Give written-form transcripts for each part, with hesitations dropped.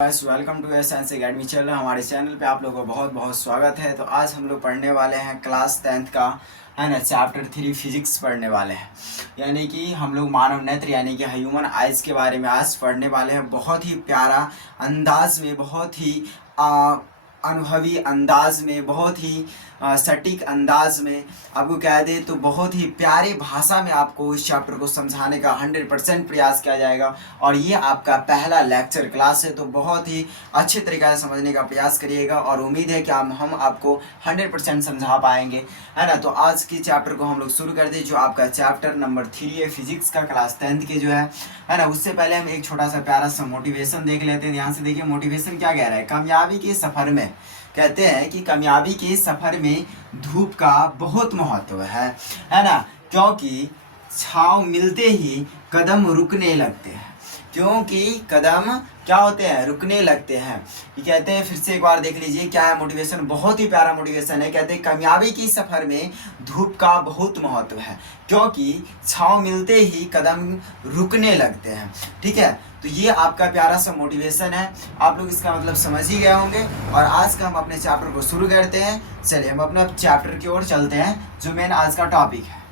बस welcome to science academy channel. हमारे channel पे आप लोगों का बहुत बहुत स्वागत है। तो आज हम लोग पढ़ने वाले हैं क्लास 10th का, है ना, चैप्टर 3 फिजिक्स पढ़ने वाले हैं। यानी कि हम लोग मानव नेत्र यानी कि ह्यूमन आइज़ के बारे में आज पढ़ने वाले हैं। बहुत ही प्यारा अंदाज में, बहुत ही अनुभवी अंदाज में, बहुत ही सटीक अंदाज में आपको कह दे तो बहुत ही प्यारे भाषा में आपको इस चैप्टर को समझाने का 100% प्रयास किया जाएगा। और ये आपका पहला लेक्चर क्लास है, तो बहुत ही अच्छे तरीके से समझने का प्रयास करिएगा और उम्मीद है कि हम आपको 100% समझा पाएंगे, है ना। तो आज के चैप्टर को हम लोग शुरू कर दें, जो आपका चैप्टर नंबर 3 है फिजिक्स का, क्लास 10th के जो है ना। उससे पहले हम एक छोटा सा प्यारा सा मोटिवेशन देख लेते हैं। ध्यान से देखिए मोटिवेशन क्या कह रहा है। कामयाबी के सफ़र में कहते हैं कि कामयाबी के सफ़र में धूप का बहुत महत्व है ना, क्योंकि छाँव मिलते ही कदम रुकने लगते हैं। क्योंकि कदम क्या होते हैं, रुकने लगते हैं। ये कहते हैं, फिर से एक बार देख लीजिए क्या है मोटिवेशन। बहुत ही प्यारा मोटिवेशन है। कहते हैं कामयाबी की सफ़र में धूप का बहुत महत्व है, क्योंकि छाँव मिलते ही कदम रुकने लगते हैं। ठीक है, तो ये आपका प्यारा सा मोटिवेशन है। आप लोग इसका मतलब समझ ही गए होंगे। और आज का हम अपने चैप्टर को शुरू करते हैं। चलिए हम अपने चैप्टर की ओर चलते हैं, जो मेन आज का टॉपिक है।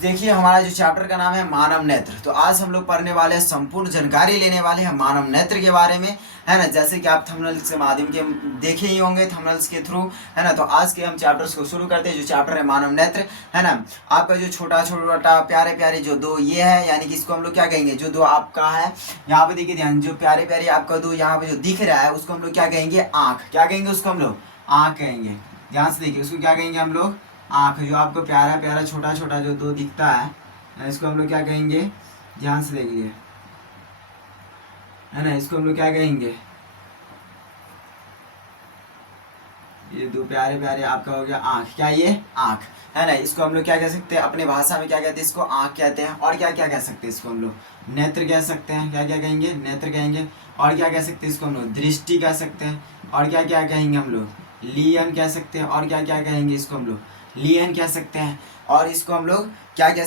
देखिए हमारा जो चैप्टर का नाम है मानव नेत्र। तो आज हम लोग पढ़ने वाले हैं, संपूर्ण जानकारी लेने वाले हैं मानव नेत्र के बारे में, है ना। जैसे कि आप थंबनेल्स के माध्यम के देखे ही होंगे, थंबनेल्स के थ्रू, है ना। तो आज के हम चैप्टर्स को शुरू करते हैं। जो चैप्टर है मानव नेत्र, है ना। आपका जो छोटा छोटा प्यारे प्यारे जो दो ये है, यानी कि इसको हम लोग क्या कहेंगे, जो दो आपका है यहाँ पे देखिए ध्यान, जो प्यारे प्यारे आपका दो यहाँ पे जो दिख रहा है उसको हम लोग क्या कहेंगे, आँख। क्या कहेंगे उसको हम लोग, आँख कहेंगे। ध्यान से देखिए उसको क्या कहेंगे हम लोग, आँख। जो आपको प्यारा प्यारा छोटा छोटा जो दो दिखता है इसको हम लोग क्या कहेंगे, ध्यान से देखिए, है ना। इसको हम लोग क्या कहेंगे, ये दो प्यारे प्यारे आपका हो गया आँख। क्या ये आँख, है ना। इसको हम लोग क्या कह सकते हैं, अपने भाषा में क्या कहते हैं, इसको आँख कहते हैं। और क्या क्या कह सकते हैं, इसको हम लोग नेत्र कह सकते हैं। क्या क्या कहेंगे, नेत्र कहेंगे। और क्या कह सकते हैं, इसको हम लोग दृष्टि कह सकते हैं। और क्या क्या कहेंगे हम लोग, लियन कह सकते हैं। और क्या क्या कहेंगे, इसको हम लोग लियन कह सकते हैं। और इसको हम लोग क्या कह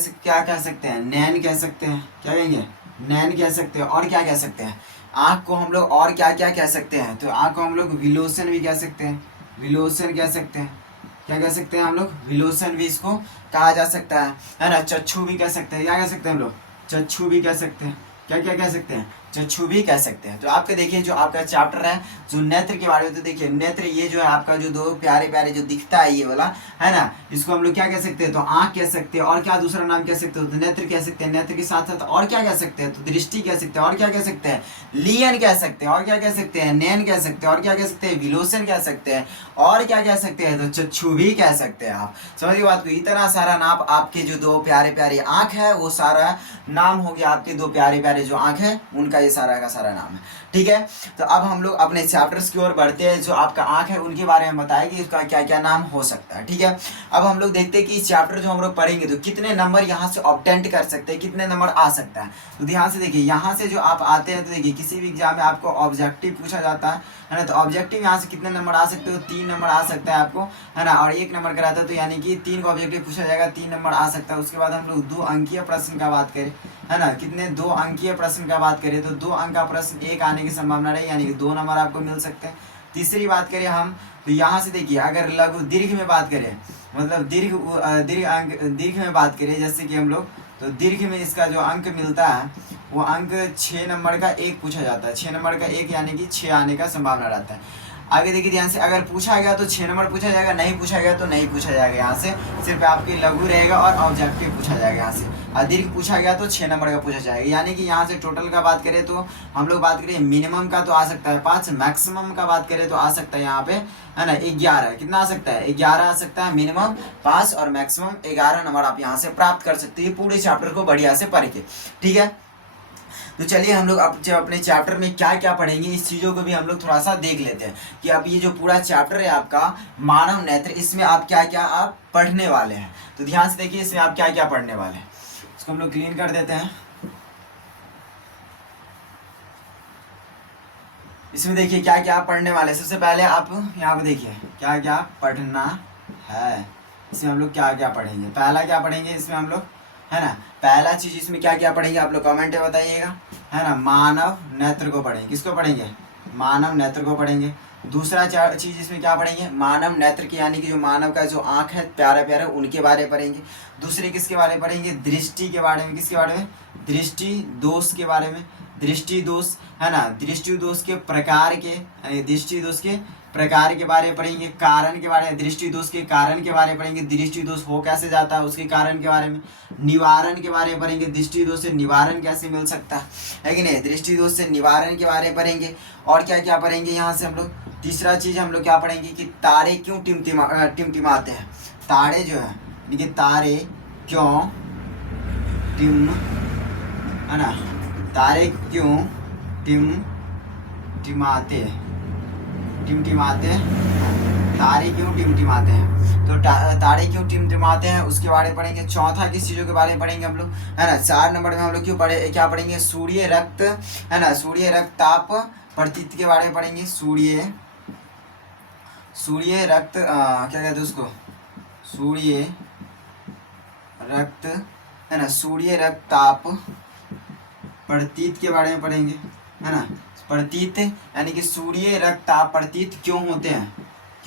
सकते हैं, नैन कह सकते हैं। क्या कहेंगे, नैन कह सकते हैं। और क्या कह सकते हैं, आँख को हम लोग और क्या क्या कह सकते हैं, तो आँख को हम लोग विलोसन भी कह सकते हैं, विलोसन कह सकते हैं। क्या कह सकते हैं हम लोग, विलोसन भी इसको कहा जा सकता है ना। चक्षु भी कह सकते हैं। क्या कह सकते हैं हम लोग, चक्षु भी कह सकते हैं। क्या क्या कह सकते हैं, चक्षु भी कह सकते हैं। तो आपके देखिए जो आपका चैप्टर है जो नेत्र के बारे में, तो देखिए नेत्र ये जो है आपका जो दो प्यारे प्यारे जो दिखता है ये वाला, है ना, इसको हम लोग क्या कह सकते हैं, तो आँख कह सकते हैं। और क्या दूसरा नाम कह सकते हो, तो नेत्र कह सकते हैं। नेत्र के साथ साथ और क्या कह सकते हैं, तो दृष्टि कह सकते हैं। और क्या कह सकते हैं, लियन कह सकते हैं। और क्या कह सकते हैं, नैन कह सकते हैं। और क्या कह सकते हैं, विलोसन कह सकते हैं। और क्या कह सकते हैं, तो चक्षु भी कह सकते हैं। आप समझिए बात को, इतना सारा नाम आपके जो दो प्यारे प्यारे आँख है वो सारा नाम हो गया आपके दो प्यारे प्यारे जो आँख है उनका, ये सारा का सारा नाम है। ठीक है, तो अब हम लोग अपने चैप्टर्स की ओर बढ़ते हैं। जो आपका आँख है उनके बारे में बताएं कि इसका क्या क्या नाम हो सकता है। ठीक है, अब हम लोग देखते हैं कि इस चैप्टर जो हम लोग पढ़ेंगे तो कितने नंबर यहाँ से ऑब्टेंट कर सकते हैं, कितने नंबर आ सकता है। तो ध्यान से देखिए, यहाँ से जो आप आते हैं तो देखिए किसी भी एग्जाम में आपको ऑब्जेक्टिव पूछा जाता है ना। तो ऑब्जेक्टिव यहाँ से कितने नंबर आ सकते हो, 3 नंबर आ सकता है आपको, है ना। और 1 नंबर का रहता है, तो यानी कि 3 का ऑब्जेक्टिव पूछा जाएगा, 3 नंबर आ सकता है। उसके बाद हम लोग 2 अंकीय प्रश्न का बात करें, है ना, कितने 2 अंकीय प्रश्न का बात करें तो 2 अंक का प्रश्न 1 आने की संभावना रही, यानी कि 2 नंबर आपको मिल सकते हैं। तीसरी बात करें हम, तो यहाँ से देखिए अगर लघु दीर्घ में बात करें, मतलब दीर्घ में बात करें, जैसे कि हम लोग, तो दीर्घ में इसका जो अंक मिलता है वो अंक 6 नंबर का 1 पूछा जाता है। 6 नंबर का 1 यानी कि 6 आने का संभावना रहता है। आगे देखिए ध्यान से, अगर पूछा गया तो 6 नंबर पूछा जाएगा, नहीं पूछा गया तो नहीं पूछा जाएगा। यहाँ से सिर्फ आपकी लघु रहेगा और ऑब्जेक्टिव पूछा जाएगा। यहाँ से अधिक पूछा गया तो 6 नंबर का पूछा जाएगा। यानी कि यहाँ से टोटल का बात करें तो हम लोग बात करें मिनिमम का तो आ सकता है 5, मैक्सिमम का बात करें तो आ सकता है यहाँ पे, है ना, 11। कितना आ सकता है, 11 आ सकता है मिनिमम 5 और मैक्सिमम 11 नंबर आप यहाँ से प्राप्त कर सकते हैं पूरे चैप्टर को बढ़िया से पढ़ के। ठीक है, तो चलिए हम लोग अपने चैप्टर में क्या क्या पढ़ेंगे इस चीज़ों को भी हम लोग थोड़ा सा देख लेते हैं कि अब ये जो पूरा चैप्टर है आपका मानव नेत्र, इसमें आप क्या क्या आप पढ़ने वाले हैं। तो ध्यान से देखिए इसमें आप क्या क्या पढ़ने वाले हैं, इसको हम लोग क्लीन कर देते हैं। इसमें देखिए क्या क्या आप पढ़ने वाले हैं। सबसे पहले आप यहाँ पे देखिए क्या क्या पढ़ना है। इसमें हम लोग क्या क्या पढ़ेंगे, पहला क्या पढ़ेंगे इसमें हम लोग, है ना। पहला चीज इसमें क्या क्या पढ़ेंगे आप लोग कमेंट में बताइएगा, है ना। मानव नेत्र को पढ़ेंगे, किसको पढ़ेंगे, मानव नेत्र को पढ़ेंगे। दूसरा चीज इसमें क्या पढ़ेंगे, मानव नेत्र की यानी कि जो मानव का जो आँख है प्यारा प्यारा उनके बारे में पढ़ेंगे। दूसरे किसके बारे में पढ़ेंगे, दृष्टि के बारे में, किसके बारे में, दृष्टि दोष के बारे में, दृष्टि दोष, है ना। दृष्टि दोष के प्रकार के, दृष्टि दोष के प्रकार के बारे में पढ़ेंगे, कारण के बारे में, दृष्टि दोष के कारण के बारे में पढ़ेंगे, दृष्टि दोष हो कैसे जाता है उसके कारण के बारे में, निवारण के बारे में पढ़ेंगे, दृष्टि दोष से निवारण कैसे मिल सकता है कि नहीं, दृष्टि दोष से निवारण के बारे में पढ़ेंगे। और क्या क्या पढ़ेंगे यहाँ से हम लोग, तीसरा चीज हम लोग क्या पढ़ेंगे कि तारे क्यों टिमटिमाते हैं, तारे जो है यानी कि तारे क्यों है ना, तारे क्यों टिमटिमाते तारे क्यों टिमटिमाते हैं, तो तारे क्यों टिमटिमाते हैं उसके बारे में पढ़ेंगे। चौथा किस चीज़ों के बारे में पढ़ेंगे हम लोग, है ना। 4 नंबर में हम लोग क्या पढ़ेंगे, सूर्य रक्त, है ना, सूर्य रक्त ताप प्रतीत के बारे में पढ़ेंगे। सूर्य रक्त क्या कहते हैं उसको, सूर्य रक्त, है ना, सूर्य रक्त ताप प्रतीत के बारे में पढ़ेंगे, है ना। प्रतीत यानी कि सूर्य रक्त ताप प्रतीत क्यों होते हैं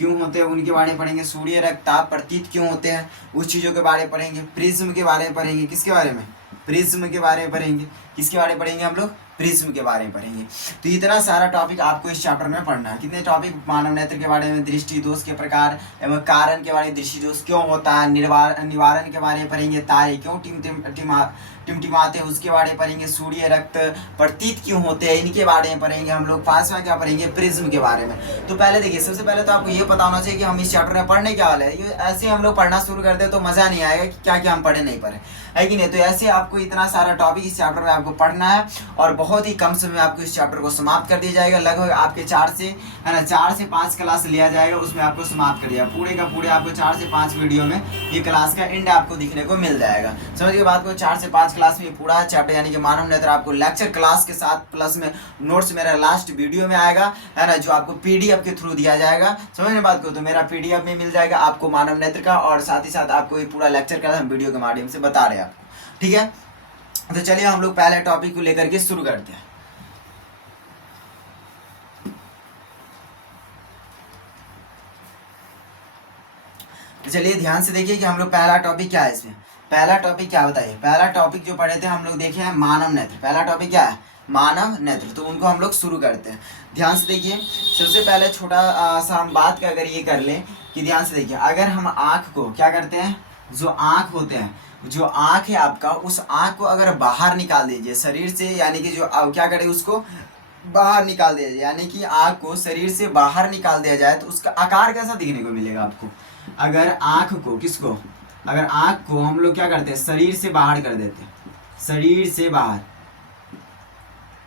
उनके बारे में पढ़ेंगे। सूर्य रक्त ताप प्रतीत क्यों होते हैं उस चीज़ों के बारे में पढ़ेंगे। प्रिज्म के बारे में पढ़ेंगे, किसके बारे में, प्रिज्म के बारे में पढ़ेंगे, किसके बारे में पढ़ेंगे हम लोग, प्रिज्म के बारे में पढ़ेंगे। तो इतना सारा टॉपिक आपको इस चैप्टर में पढ़ना है। कितने टॉपिक, मानव नेत्र के बारे में, दृष्टि दोष के प्रकार एवं कारण के बारे में, दृष्टि दोष क्यों होता है, निवारण के बारे में पढ़ेंगे, तारे क्यों टिमटिमाते हैं उसके बारे में पढ़ेंगे, सूर्य रक्त प्रतीत क्यों होते हैं इनके बारे में पढ़ेंगे हम लोग। 5वां क्या पढ़ेंगे, प्रिज्म के बारे में। तो पहले देखिए, सबसे पहले तो आपको ये पता होना चाहिए कि हम इस चैप्टर में पढ़ने क्या वाले हैं। ये ऐसे हम लोग पढ़ना शुरू कर दे तो मज़ा नहीं आएगा कि क्या क्या हम पढ़े नहीं पढ़े, है कि नहीं। तो ऐसे आपको इतना सारा टॉपिक इस चैप्टर में आपको पढ़ना है और बहुत ही कम समय में आपको इस चैप्टर को समाप्त कर दिया जाएगा। लगभग आपके 4 से 5 क्लास लिया जाएगा, उसमें आपको समाप्त कर दिया पूरे का पूरे। आपको 4 से 5 वीडियो में ये क्लास का एंड आपको दिखने को मिल जाएगा। समझ के बात को, 4 से 5 क्लास में पूरा चैप्टर यानी कि मानव नेत्र आपको लेक्चर क्लास के साथ प्लस में नोट्स मेरा लास्ट वीडियो में आएगा, है ना, जो आपको पीडीएफ के थ्रू दिया जाएगा। समझ में बात को, तो मेरा पीडीएफ में मिल जाएगा आपको मानव नेत्र का, और साथ ही साथ आपको ये पूरा लेक्चर क्लास हम वीडियो के माध्यम से बता रहे हैं आपको, ठीक है। तो चलिए हम लोग पहले टॉपिक को लेकर के शुरू करते हैं। तो चलिए ध्यान से देखिए कि हम लोग पहला टॉपिक क्या है इसमें। पहला टॉपिक क्या बताइए, पहला टॉपिक जो पढ़े थे हम लोग देखे हैं मानव नेत्र। पहला टॉपिक क्या है, मानव नेत्र। तो उनको हम लोग शुरू करते हैं। ध्यान से देखिए, सबसे पहले छोटा सा हम बात का अगर ये कर लें कि ध्यान से देखिए, अगर हम आँख को क्या करते हैं, जो आँख होते हैं, जो आँख है आपका, उस आँख को अगर बाहर निकाल दीजिए शरीर से, यानी कि जो क्या करें उसको बाहर निकाल दिया जाए, यानी कि आँख को शरीर से बाहर निकाल दिया जाए तो उसका आकार कैसा दिखने को मिलेगा आपको। अगर आँख को किसको, अगर आँख को हम लोग क्या करते हैं, शरीर से बाहर कर देते हैं, शरीर से बाहर,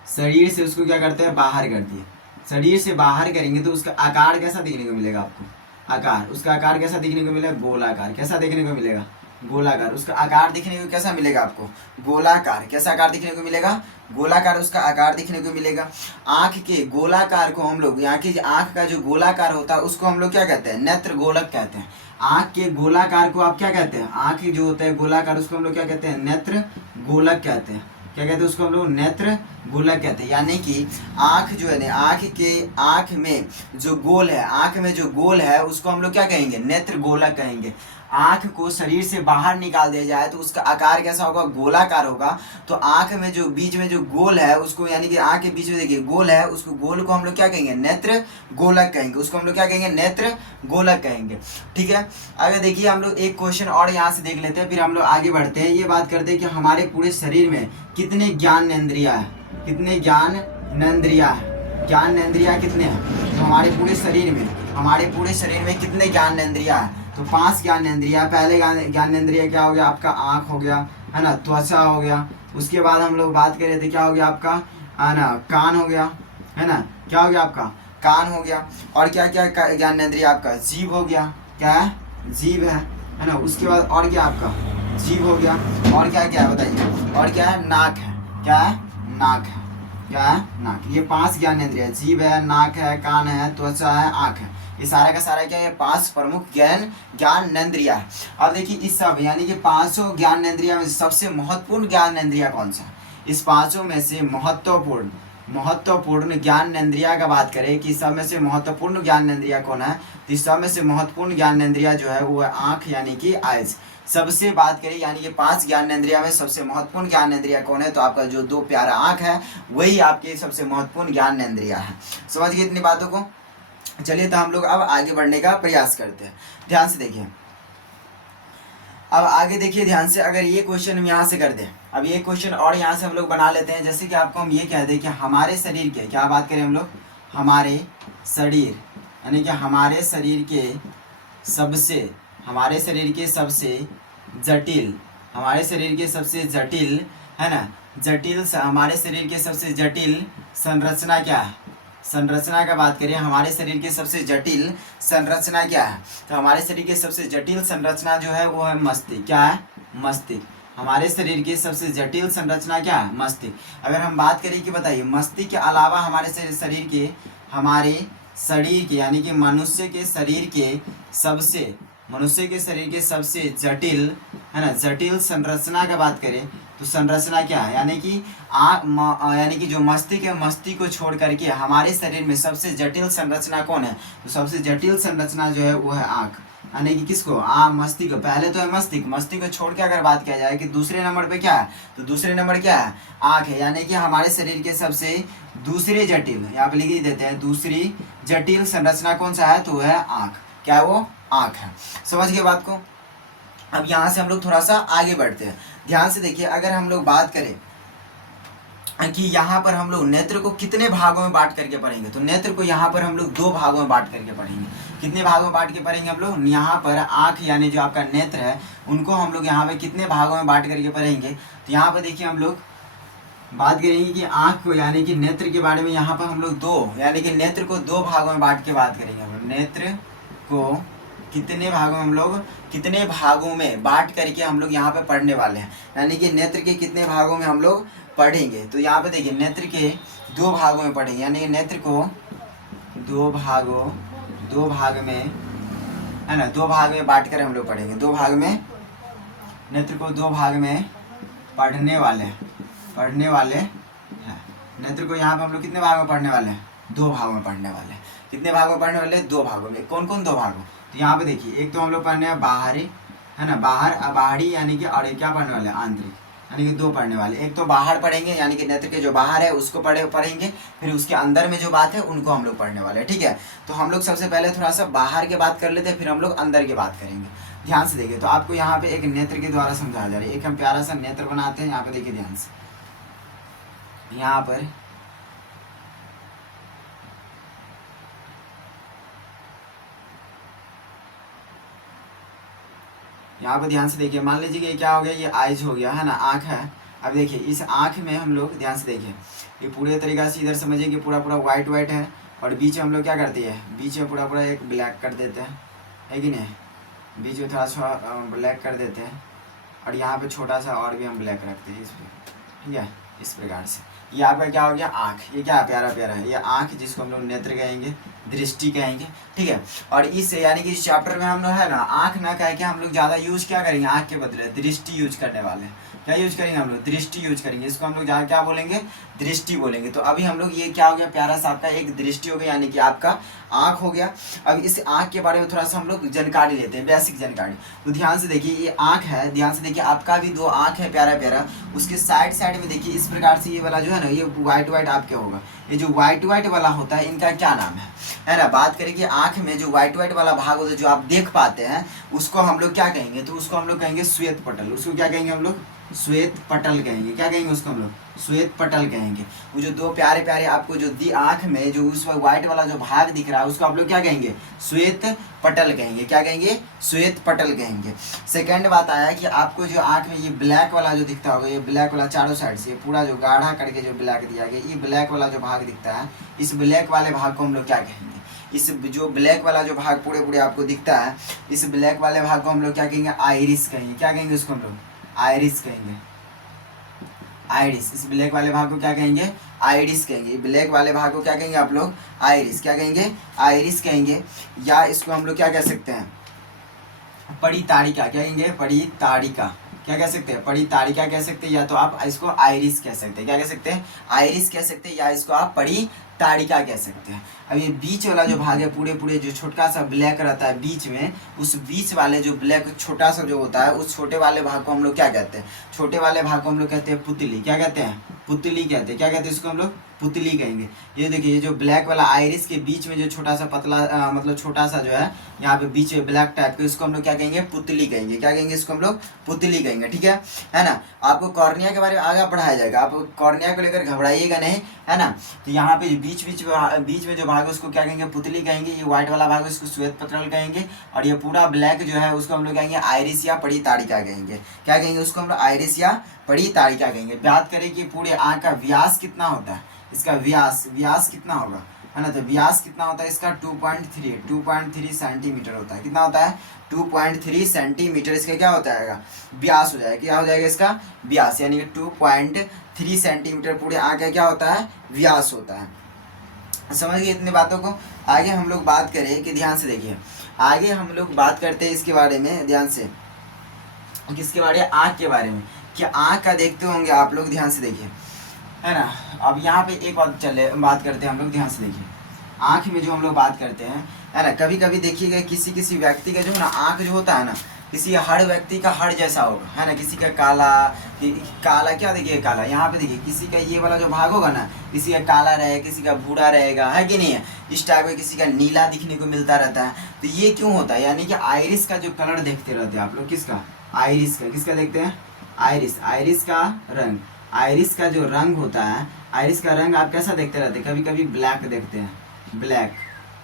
शरीर से उसको क्या करते हैं, बाहर कर दिए। शरीर से बाहर करेंगे तो उसका आकार कैसा दिखने को मिलेगा आपको, आकार, उसका आकार कैसा दिखने को मिलेगा, गोलाकार। कैसा देखने को मिलेगा, गोलाकार। उसका आकार दिखने को कैसा मिलेगा आपको, गोलाकार। कैसा आकार दिखने को मिलेगा, गोलाकार उसका आकार दिखने को मिलेगा। आँख के गोलाकार को हम लोग, यहाँ की आँख का जो गोलाकार होता है उसको हम लोग क्या कहते हैं, नेत्र गोलक कहते हैं। आँख के गोलाकार को आप क्या कहते हैं, आँख जो होता है गोलाकार उसको हम लोग क्या कहते हैं, नेत्र गोलक कहते हैं। क्या कहते हैं उसको हम लोग, नेत्र गोलक कहते हैं। यानी कि आँख जो है ना, आँख में जो गोल है, आँख में जो गोल है उसको हम लोग क्या कहेंगे, नेत्र गोलक कहेंगे। आँख को शरीर से बाहर निकाल दिया जाए तो उसका आकार कैसा होगा, गोलाकार होगा। तो आँख में जो बीच में जो गोल है उसको, यानी कि आँख के बीच में देखिए गोल है, उसको गोल को हम लोग क्या कहेंगे, नेत्र गोलक कहेंगे। उसको हम लोग क्या कहेंगे, नेत्र गोलक कहेंगे, ठीक है। अगर देखिए हम लोग एक क्वेश्चन और यहाँ से देख लेते हैं, फिर हम लोग आगे बढ़ते हैं। ये बात करते हैं कि हमारे पूरे शरीर में कितने ज्ञानेंद्रियाँ हैं, कितने ज्ञानेंद्रियाँ हैं, ज्ञानेंद्रियाँ कितने हैं। तो हमारे पूरे शरीर में कितने ज्ञानेंद्रियाँ हैं, तो 5 ज्ञानेंद्रियाँ। पहले ज्ञानेंद्रिय क्या हो गया आपका, आँख हो गया, है ना, त्वचा हो गया। उसके बाद हम लोग बात कर रहे थे क्या हो गया आपका, है ना, कान हो गया, है ना, क्या हो गया आपका, कान हो गया। और क्या क्या ज्ञानेंद्रिय आपका, जीभ हो गया, क्या है, जीभ है ना। उसके बाद और क्या आपका, जीभ हो गया। और क्या क्या है बताइए, और क्या है, नाक है, क्या है, नाक है। क्या है, नाक। ये 5 ज्ञानेंद्रिय, जीभ है, नाक है, कान है, त्वचा है, आँख है, ये सारा का सारा क्या है, 5 प्रमुख ज्ञानेंद्रिय है। अब देखिए इस सब यानी कि 5 ज्ञानेंद्रिय में सबसे महत्वपूर्ण ज्ञानेंद्रिय कौन सा है? इस 5 में से महत्वपूर्ण ज्ञानेंद्रिय का बात करें कि सब में से महत्वपूर्ण ज्ञानेंद्रिय कौन है, तो इस सब में से महत्वपूर्ण ज्ञानेंद्रिय जो है वो है आँख यानी कि आइज। सबसे बात करें यानी कि 5 ज्ञानेंद्रिय में सबसे महत्वपूर्ण ज्ञानेंद्रिय कौन है, तो आपका जो 2 प्यारा आँख है वही आपके सबसे महत्वपूर्ण ज्ञानेंद्रिय है। समझ गए इतनी बातों को? चलिए तो हम लोग अब आगे बढ़ने का प्रयास करते हैं। ध्यान से देखिए, अब आगे देखिए ध्यान से, अगर ये क्वेश्चन हम यहाँ से कर दें, अब ये क्वेश्चन और यहाँ से हम लोग बना लेते हैं। जैसे कि आपको हम ये कह दें कि हमारे शरीर के, क्या बात करें हम लोग, हमारे शरीर यानी कि हमारे शरीर के सबसे जटिल, हमारे शरीर के सबसे जटिल है ना, हमारे शरीर के सबसे जटिल संरचना क्या है? संरचना का बात करें, हमारे शरीर के सबसे जटिल संरचना क्या है? तो हमारे शरीर की सबसे जटिल संरचना जो है वो है मस्तिष्क। क्या है? मस्तिष्क। हमारे शरीर की सबसे जटिल संरचना क्या है? मस्तिष्क। अगर हम बात करें कि बताइए मस्तिष्क के अलावा हमारे शरीर के यानी कि मनुष्य के शरीर के सबसे जटिल है ना, जटिल संरचना का बात करें तो संरचना क्या है, यानी कि जो मस्तिष्क है, मस्तिष्क को छोड़ करके हमारे शरीर में सबसे जटिल संरचना कौन है? तो सबसे जटिल संरचना जो है वो है आँख। यानी कि किसको? मस्तिष्क। पहले तो है मस्तिष्क को छोड़ के अगर बात किया जाए कि दूसरे नंबर पे क्या है, तो दूसरे नंबर क्या है? आँख है। यानी कि हमारे शरीर के सबसे दूसरे जटिल, यहाँ पे लिख ही देते हैं, दूसरी जटिल संरचना कौन सा है, तो वह है आँख। क्या है वो? आँख है। समझ गए बात को? अब यहाँ से हम लोग थोड़ा सा आगे बढ़ते हैं। ध्यान से देखिए, अगर हम लोग बात करें कि यहाँ पर हम लोग नेत्र को कितने भागों में बांट करके पढ़ेंगे, तो नेत्र को यहाँ पर हम लोग 2 भागों में बांट करके पढ़ेंगे। कितने भागों में बांट के पढ़ेंगे हम लोग? यहाँ पर आँख यानी जो आपका नेत्र है उनको हम लोग यहाँ पे कितने भागों में बांट करके पढ़ेंगे, तो यहाँ पर देखिए हम लोग बात करेंगे कि आँख को यानी कि नेत्र के बारे में। यहाँ पर हम लोग 2 यानी कि नेत्र को 2 भागों में बांट के बात करेंगे। हम लोग नेत्र को कितने भागों में बांट करके हम लोग यहाँ पे पढ़ने वाले हैं, यानी कि नेत्र के कितने भागों में हम लोग पढ़ेंगे। तो यहाँ पे देखिए नेत्र के 2 भागों में पढ़ेंगे, यानी कि नेत्र को 2 भाग में है ना, 2 भाग में बांट कर हम लोग पढ़ेंगे। 2 भाग में नेत्र को 2 भाग में पढ़ने वाले हैं। नेत्र को यहाँ पे हम लोग कितने भाग में पढ़ने वाले हैं? 2 भागों में पढ़ने वाले हैं। कितने भागों में पढ़ने वाले हैं? 2 भागों में। कौन कौन 2 भागों? तो यहाँ पे देखिए, एक तो हम लोग पढ़ने हैं बाहरी है ना, बाहरी यानी कि, और क्या पढ़ने वाले हैं? आंतरिक, यानी कि 2 पढ़ने वाले। एक तो बाहर पढ़ेंगे यानी कि नेत्र के जो बाहर है उसको पढ़ेंगे, फिर उसके अंदर में जो बात है उनको हम लोग पढ़ने वाले हैं। ठीक है, तो हम लोग सबसे पहले थोड़ा सा बाहर के बात कर लेते हैं, फिर हम लोग अंदर की बात करेंगे। ध्यान से देखिए, तो आपको यहाँ पे एक नेत्र के द्वारा समझाया जा रहा है। एक हम प्यारा सा नेत्र बनाते हैं। यहाँ पे देखिए ध्यान से, यहाँ पर ध्यान से देखिए, मान लीजिए कि क्या हो गया, ये आइज हो गया है ना, आँख है। अब देखिए इस आँख में हम लोग ध्यान से देखिए, ये पूरे तरीक़ा से इधर समझिए कि पूरा वाइट है, और बीच में हम लोग क्या करते हैं, बीच में पूरा एक ब्लैक कर देते हैं, है कि नहीं? बीच में थोड़ा सा ब्लैक कर देते हैं, और यहाँ पे छोटा सा और भी हम ब्लैक रखते हैं इस पर। ठीक है, इस प्रकार से ये आपका क्या हो गया? आँख। ये क्या प्यारा है, ये आँख, जिसको हम लोग नेत्र कहेंगे, दृष्टि कहेंगे। ठीक है, और इस यानी कि इस चैप्टर में हम लोग है ना, आँख ना कह के हम लोग ज़्यादा यूज क्या करेंगे, आँख के बदले दृष्टि यूज करने वाले हैं। क्या यूज करेंगे हम लोग? दृष्टि यूज करेंगे। इसको हम लोग ज़्यादा क्या बोलेंगे? दृष्टि बोलेंगे। तो अभी हम लोग ये क्या हो गया, प्यारा सा आपका एक दृष्टि हो गया, यानी कि आपका आँख हो गया। अब इस आँख के बारे में थोड़ा सा हम लोग जानकारी लेते हैं, बेसिक जानकारी। तो ध्यान से देखिए, ये आँख है, ध्यान से देखिए, आपका भी 2 आँख है प्यारा। उसके साइड में देखिए इस प्रकार से ये वाला जो है ना, ये वाइट आपके होगा। ये जो वाइट वाला होता है, इनका क्या नाम है ना? बात करें कि आँख में जो वाइट वाला भाग होता है, जो आप देख पाते हैं, उसको हम लोग क्या कहेंगे? तो उसको हम लोग कहेंगे श्वेत पटल। उसको क्या कहेंगे हम लोग? श्वेत पटल कहेंगे। क्या कहेंगे उसको हम लोग? श्वेत पटल कहेंगे। वो जो 2 प्यारे आपको जो आँख में जो उस वाइट वाला जो भाग दिख रहा है, उसको आप लोग क्या कहेंगे? श्वेत पटल कहेंगे। क्या कहेंगे? श्वेत पटल कहेंगे। सेकंड बात आया कि आपको जो आँख में ये ब्लैक वाला जो दिखता होगा, ये ब्लैक वाला चारों साइड से पूरा जो गाढ़ा करके जो ब्लैक दिया गया, ये ब्लैक वाला जो भाग दिखता है, इस ब्लैक वाले भाग को हम लोग क्या कहेंगे? इस जो ब्लैक वाला जो भाग पूरे आपको दिखता है, इस ब्लैक वाले भाग को हम लोग क्या कहेंगे? आइरिस कहेंगे। क्या कहेंगे उसको हम लोग? आइरिस कहेंगे। आइरिस। इस ब्लैक वाले भाग को क्या कहेंगे? आइरिस कहेंगे। ब्लैक वाले भाग को क्या कहेंगे आप लोग? आइरिस। क्या कहेंगे? आइरिस कहेंगे। या इसको हम लोग क्या कह सकते हैं? पड़ी ताड़िका। क्या कहेंगे? पड़ी ताड़िका। क्या कह सकते हैं? पड़ी ताड़िका कह सकते हैं, या तो आप इसको आइरिस कह सकते हैं। क्या कह सकते हैं? आइरिस कह सकते हैं, या इसको आप पड़ी ताड़िका कह सकते हैं। अब ये बीच वाला जो भाग है, पूरे पूरे जो छोटा सा ब्लैक रहता है बीच में, उस बीच वाले जो ब्लैक छोटा सा जो होता है, उस छोटे वाले भाग को हम लोग क्या कहते हैं? छोटे वाले भाग को हम लोग कहते हैं पुतली। क्या कहते हैं? पुतली कहते हैं। क्या कहते हैं इसको हम लोग? पुतली कहेंगे। ये देखिए, ये जो ब्लैक वाला आइरिस के बीच में जो छोटा सा पतला मतलब छोटा सा जो है यहाँ पे बीच में ब्लैक टाइप का, इसको हम लोग क्या कहेंगे? पुतली कहेंगे। क्या कहेंगे? इसको हम लोग पुतली कहेंगे। ठीक है ना? आपको कॉर्निया के बारे में आगे पढ़ाया जाएगा, आप कॉर्निया को लेकर घबराइएगा नहीं, है ना? तो यहाँ पे बीच में जो भाग है उसको क्या कहेंगे? पुतली कहेंगे। ये व्हाइट वाला भाग है उसको श्वेत पत्रल कहेंगे, और ये पूरा ब्लैक जो है उसको हम लोग कहेंगे आइरिस या पड़ी ताड़िका कहेंगे। क्या कहेंगे उसको हम लोग? आइरिस या पड़ी ताड़िका कहेंगे। बात करें कि पूरे आँख का व्यास कितना होता है, इसका व्यास कितना होगा, है ना? तो व्यास कितना होता है इसका? 2.3 सेंटीमीटर होता है। कितना होता है? 2.3 सेंटीमीटर इसका क्या होता है? व्यास हो जाएगा। क्या हो जाएगा इसका? व्यास। यानी कि 2.3 सेंटीमीटर पूरे आँख का क्या होता है? व्यास होता है। समझ गए इतनी बातों को? आगे हम लोग बात करें कि ध्यान से देखिए, आगे हम लोग बात करते हैं इसके बारे में, ध्यान से, किसके बारे में? आँख के बारे में। कि आँख का देखते होंगे आप लोग, ध्यान से देखिए, है ना? अब यहाँ पे एक बात बात करते हैं हम लोग, ध्यान से देखिए। आँख में जो हम लोग बात करते हैं, है ना, कभी कभी देखिएगा किसी व्यक्ति का जो है ना आँख जो होता है ना, किसी हर व्यक्ति का हर जैसा होगा, है ना? किसी का काला क्या देखिए, काला। यहाँ पे देखिए किसी का ये वाला जो भाग होगा ना, किसी का काला रहेगा, किसी का भूरा रहेगा, है कि नहीं है? इस टाइप का किसी का नीला दिखने को मिलता रहता है। तो ये क्यों होता है? यानी कि आइरिस का जो कलर देखते रहते हैं आप लोग, किसका? आइरिस का। किसका देखते हैं? आइरिस का रंग। आइरिस का जो रंग होता है, आइरिस का रंग आप कैसा देखते रहते हैं? कभी कभी ब्लैक देखते हैं, ब्लैक,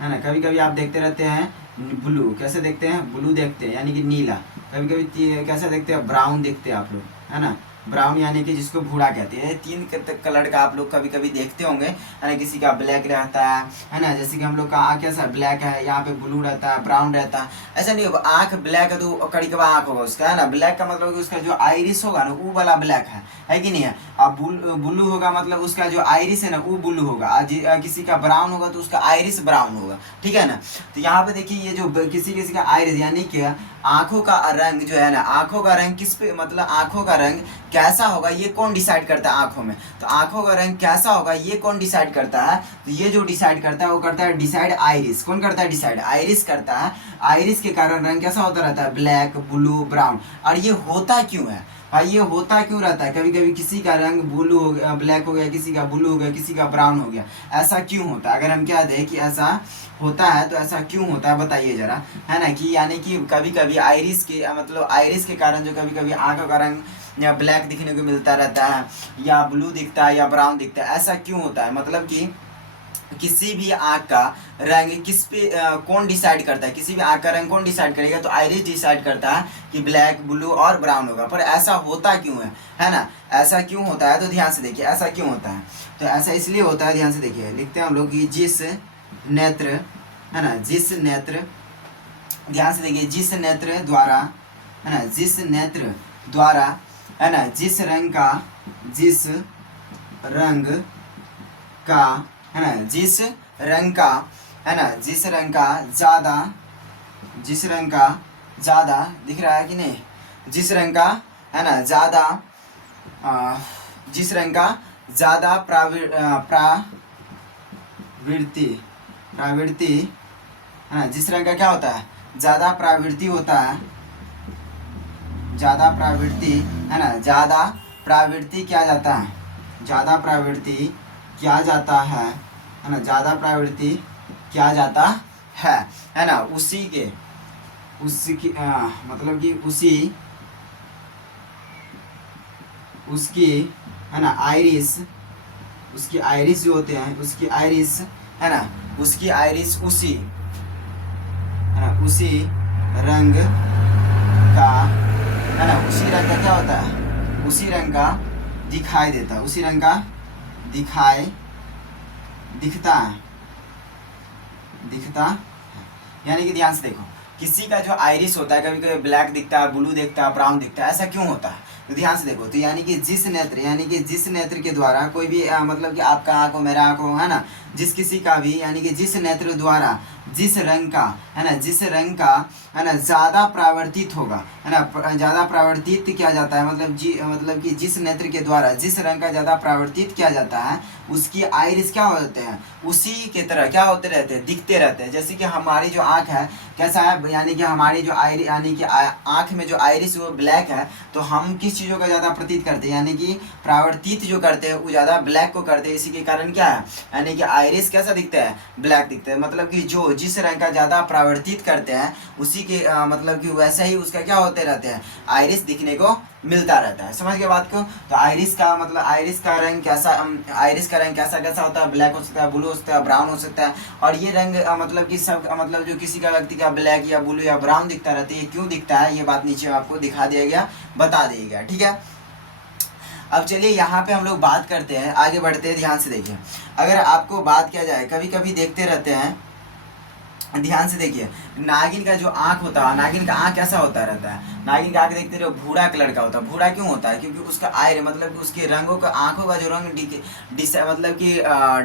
है ना? कभी कभी आप देखते रहते हैं ब्लू। कैसे देखते हैं? ब्लू देखते हैं, यानी कि नीला। कभी कभी कैसा देखते हैं? ब्राउन देखते हैं आप लोग, है ना? ब्राउन यानी कि जिसको भूरा कहते हैं। 3 कलर का आप लोग कभी कभी देखते होंगे, है ना? किसी का ब्लैक रहता है ना? जैसे कि हम लोग का आँख कैसा ब्लैक है, यहाँ पे ब्लू रहता है, ब्राउन रहता है। ऐसा नहीं होगा आँख ब्लैक है तो कड़कवा आँख होगा उसका, है ना? ब्लैक का मतलब कि उसका जो आइरिस होगा ना वो वाला ब्लैक है कि नहीं है? अब ब्लू होगा मतलब उसका जो आइरिस है ना वो ब्लू होगा। किसी का ब्राउन होगा तो उसका आइरिस ब्राउन होगा। ठीक है ना? तो यहाँ पे देखिए, ये जो किसी का आइरिस यानी कि आँखों का रंग जो है ना, आँखों का रंग किस पे, मतलब आँखों का रंग कैसा होगा ये कौन डिसाइड करता है आँखों में? तो आँखों का रंग कैसा होगा ये कौन डिसाइड करता है? तो ये जो डिसाइड करता है वो करता है डिसाइड आइरिस। कौन करता है डिसाइड? आइरिस करता है। आइरिस के कारण रंग कैसा होता रहता है? Black, blue, brown. और ये होता क्यों है भाई? ये होता क्यों रहता है? कभी कभी किसी का रंग ब्लू हो गया, ब्लैक हो गया, किसी का ब्लू हो गया, किसी का ब्राउन हो गया। ऐसा क्यों होता है? अगर हम क्या दें कि ऐसा होता है तो ऐसा क्यों होता है बताइए जरा, है ना? कि यानी कि कभी कभी आइरिस के मतलब आइरिस के कारण जो कभी कभी आँखों का रंग या ब्लैक दिखने को मिलता रहता है, या ब्लू दिखता है, या ब्राउन दिखता है। ऐसा क्यों होता है? मतलब कि किसी भी आँख का रंग किस पे कौन डिसाइड करता है? किसी भी आँख का रंग कौन डिसाइड करेगा? तो आइरिस डिसाइड करता है कि ब्लैक, ब्लू और ब्राउन होगा। पर ऐसा होता क्यों है ना? ऐसा क्यों होता है? तो ध्यान से देखिए ऐसा क्यों होता है। तो ऐसा इसलिए होता है, ध्यान से देखिए, लिखते हैं हम लोग कि जिस नेत्र, है ना, जिस नेत्र, ध्यान से देखिए, जिस नेत्र द्वारा, है ना, जिस नेत्र द्वारा, है ना, जिस रंग का, है ना, जिस रंग का, है ना, जिस रंग का ज़्यादा दिख रहा है कि नहीं? जिस रंग का, है ना, जिस रंग का ज़्यादा प्रावृत्ति, है ना, जिस रंग का क्या होता है? ज़्यादा प्रावृत्ति होता है, ज़्यादा प्रावृत्ति, है ना, ज़्यादा प्रावृत्ति किया जाता है, ज़्यादा प्रावृत्ति किया जाता है ना, ज़्यादा प्रावृत्ति किया जाता है ना? उसकी मतलब कि उसकी, है ना, उसकी आइरिस जो होते हैं, उसकी आइरिस, है ना, उसकी आइरिस उसी, है ना, उसी रंग का, है ना, उसी रंग का क्या होता है? उसी रंग का दिखाई देता है, उसी रंग का दिखता है। यानी कि ध्यान से देखो, किसी का जो आइरिस होता है कभी कभी ब्लैक दिखता है, ब्लू दिखता है, ब्राउन दिखता है। ऐसा क्यों होता है? तो ध्यान से देखो, तो यानी कि जिस नेत्र के द्वारा कोई भी मतलब कि आपका आँख हो, मेरा आँख हो, है ना, जिस किसी का भी, यानी कि जिस नेत्र द्वारा जिस रंग का, है ना, जिस रंग का, है ना, ज़्यादा परावर्तित होगा, है ना, ज़्यादा परावर्तित किया जाता है, मतलब कि जिस नेत्र के द्वारा जिस रंग का ज़्यादा परावर्तित किया जाता है उसकी आइरिस क्या होते हैं, उसी के तरह क्या होते रहते हैं, दिखते रहते हैं। जैसे कि हमारी जो आँख है कैसा है, यानी कि हमारी जो यानी कि आँख में जो आइरिस वो ब्लैक है, तो हम किस चीज़ों का ज़्यादा प्रतीत करते हैं, यानी कि परावर्तित जो करते हैं वो ज़्यादा ब्लैक को करते हैं। इसी के कारण क्या है, यानी कि आइरिस कैसा दिखता है, ब्लैक दिखता है। मतलब कि जो जिस रंग का ज़्यादा परावर्तित करते हैं उसी के मतलब कि वैसे ही उसका क्या होते रहते हैं, आइरिस दिखने को मिलता रहता है। समझ गए बात को। तो आइरिस का मतलब आइरिस का रंग कैसा कैसा होता है, ब्लैक हो सकता है, ब्लू हो सकता है, ब्राउन हो सकता है। और ये रंग मतलब कि सब मतलब जो किसी का व्यक्ति का ब्लैक या ब्लू या ब्राउन दिखता रहता है, ये क्यों दिखता है, ये बात नीचे आपको दिखा दिया गया, बता दिया गया, ठीक है। अब चलिए यहाँ पे हम लोग बात करते हैं, आगे बढ़ते हैं। ध्यान से देखिए, अगर आपको बात किया जाए, कभी कभी देखते रहते हैं, ध्यान से देखिए, नागिन का जो आँख होता है, नागिन का आँख कैसा होता रहता है, नागिन का आँख देखते रहो भूरा कलर का होता है। भूरा क्यों होता है, क्योंकि उसका आय मतलब कि उसके रंगों का, आँखों का जो रंग मतलब कि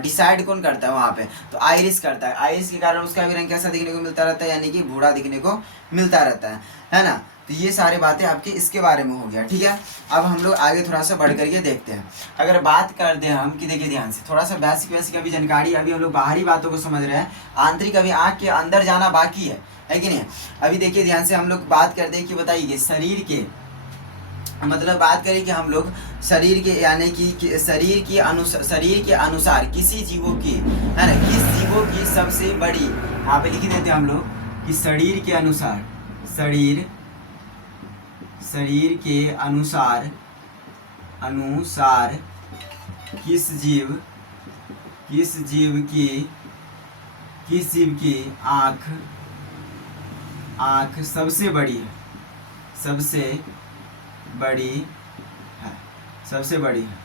डिसाइड कौन करता है वहाँ पे, तो आइरिस करता है। आइरिस के कारण उसका भी रंग कैसा दिखने को मिलता रहता है, यानी कि भूरा दिखने को मिलता रहता है ना। तो ये सारी बातें आपके इसके बारे में हो गया, ठीक है। अब हम लोग आगे थोड़ा सा बढ़ करके देखते हैं। अगर बात कर दें हम कि देखिए ध्यान से, थोड़ा सा बेसिक अभी जानकारी, अभी हम लोग बाहरी बातों को समझ रहे हैं, आंतरिक अभी आँख के अंदर जाना बाकी है कि नहीं। अभी देखिए ध्यान से, हम लोग बात करते हैं कि बताइए शरीर के मतलब बात करें कि हम लोग शरीर के, यानी कि शरीर के अनुसार किसी जीवों की, है ना, किस जीवों की सबसे बड़ी, यहाँ पे लिख देते हैं हम लोग कि शरीर के अनुसार किस जीव की आँख सबसे बड़ी है।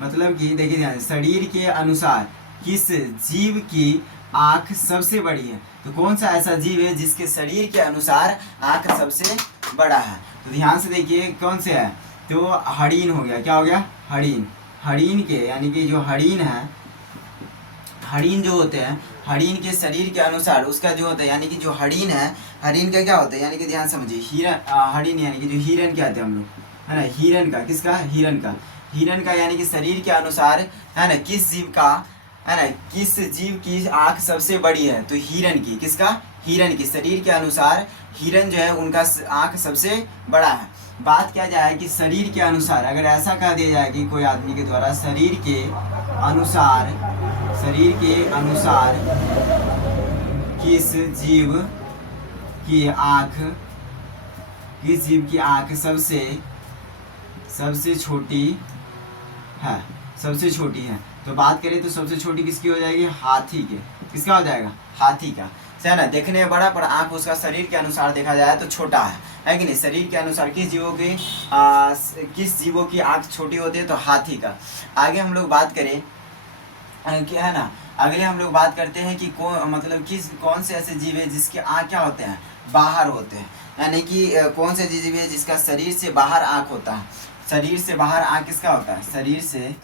मतलब कि देखिए ध्यान, शरीर के अनुसार किस जीव की आँख सबसे बड़ी है, तो कौन सा ऐसा जीव है जिसके शरीर के अनुसार आँख सबसे बड़ा है। तो ध्यान से देखिए कौन से है, तो हरिण हो गया। क्या हो गया, हरिण के, यानी कि जो हरिण है, हरिण जो होते हैं, हरिण के शरीर के अनुसार उसका जो होता है, यानी कि जो हरिण है, हरिण का क्या होता है, यानी कि ध्यान समझिए, हरिण यानी कि जो हिरण कहते हैं हम लोग, है ना, हिरण का, किसका, हिरण का यानी कि शरीर के अनुसार, है ना, किस जीव का, है ना, किस जीव की आँख सबसे बड़ी है, तो हिरण की, किसका, हिरण की, शरीर के अनुसार हिरण जो है उनका आँख सबसे बड़ा है। बात किया जाए कि शरीर के अनुसार, अगर ऐसा कह दिया जाए कि कोई आदमी के द्वारा शरीर के अनुसार किस जीव की आँख सबसे छोटी है, तो बात करें तो सबसे छोटी किसकी हो जाएगी, हाथी के, किसका हो जाएगा, हाथी का, है ना। देखने में बड़ा, पर आँख उसका शरीर के अनुसार देखा जाए तो छोटा है कि नहीं। शरीर के अनुसार किस जीवों की आँख छोटी होती है, तो हाथी का। आगे हम लोग बात करें कि, है ना, अगले हम लोग बात करते हैं कि कौन से ऐसे जीव है जिसके आँख क्या होते हैं, बाहर होते हैं, यानी कि कौन से जीव है जिसका शरीर से बाहर आँख होता है। शरीर से बाहर आँख किसका होता है, शरीर से